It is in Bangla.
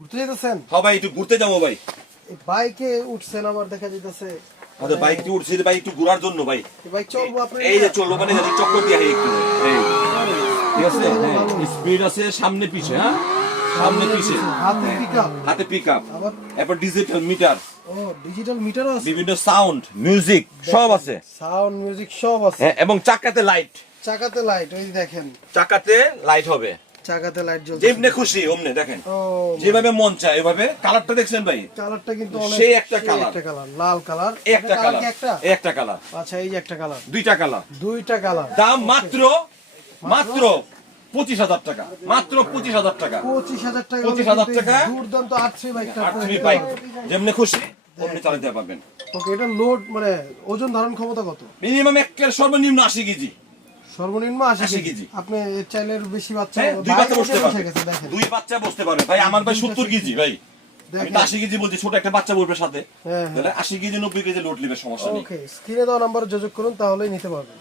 ঘুরতে যেতেছেন? হ্যাঁ ভাই, একটু ঘুরতে যাবো ভাই। এই বাইকে উঠছেন আবার দেখা যাইতেছে। আমাদের বাইকটি উঠছে ভাই একটু ঘোরার জন্য ভাই। এই বাইক চলবো আপনার? এই যে চলবো মানে যদি চক্কর দিয়ে একটু এই ঠিক আছে। হ্যাঁ, স্পিড আছে সামনে পিছে, হ্যাঁ সামনে পিছে, হাতে পিকআপ, হাতে পিকআপ, আবার এরপর ডিজিটাল মিটার, ও ডিজিটাল মিটারও আছে, বিভিন্ন সাউন্ড মিউজিক সব আছে, সাউন্ড মিউজিক সব আছে। হ্যাঁ, এবং চাকাতে লাইট, চাকাতে লাইট, ওই দেখেন চাকাতে লাইট হবে, চাকাতে লাইট জ্বলছে। যেমনে খুশি অমনে দেখেন, ও যেভাবে মন চায় এভাবে। কালারটা দেখছেন ভাই? কালারটা কিন্তু অনেক সেই একটা কালার, একটা কালার লাল কালার, একটা কালার, একটা কালার, আচ্ছা এই যে একটা কালার, দুইটা কালার, দুইটা কালার। দাম মাত্র মাত্র 25,000 টাকা, মাত্র 25,000 টাকা, 25,000 টাকা, 25,000 টাকা। দুর্দান্ত আটছে বাইকটা। আর তুমি বাইক যেমনে খুশি অমনি চালাতে পারবেন। ওকে, এটা লোড মানে ওজন ধারণ ক্ষমতা কত? মিনিমাম একটা সর্বনিম্ন 80 কেজি, সর্বনিম্ন 80 80 কেজি। কেজি। আপনি চাইলে বেশি বাচ্চা, হ্যাঁ, দুই বাচ্চা বসতে পারবে, গেছে দেখেন, দুই বাচ্চা বসতে পারবে ভাই। আমার ভাই 70 কেজি ভাই, আমি দেখেন। তো 80 কেজি বলছি, ছোট একটা বাচ্চা বলবে সাথে, হ্যাঁ, তাহলে 80 কেজি 90 কেজি লোড নিবে, সমস্যা নেই। ওকে, স্ক্রিনে দেওয়া নাম্বারে যোগাযোগ করুন, তাহলেই নিতে পারবেন।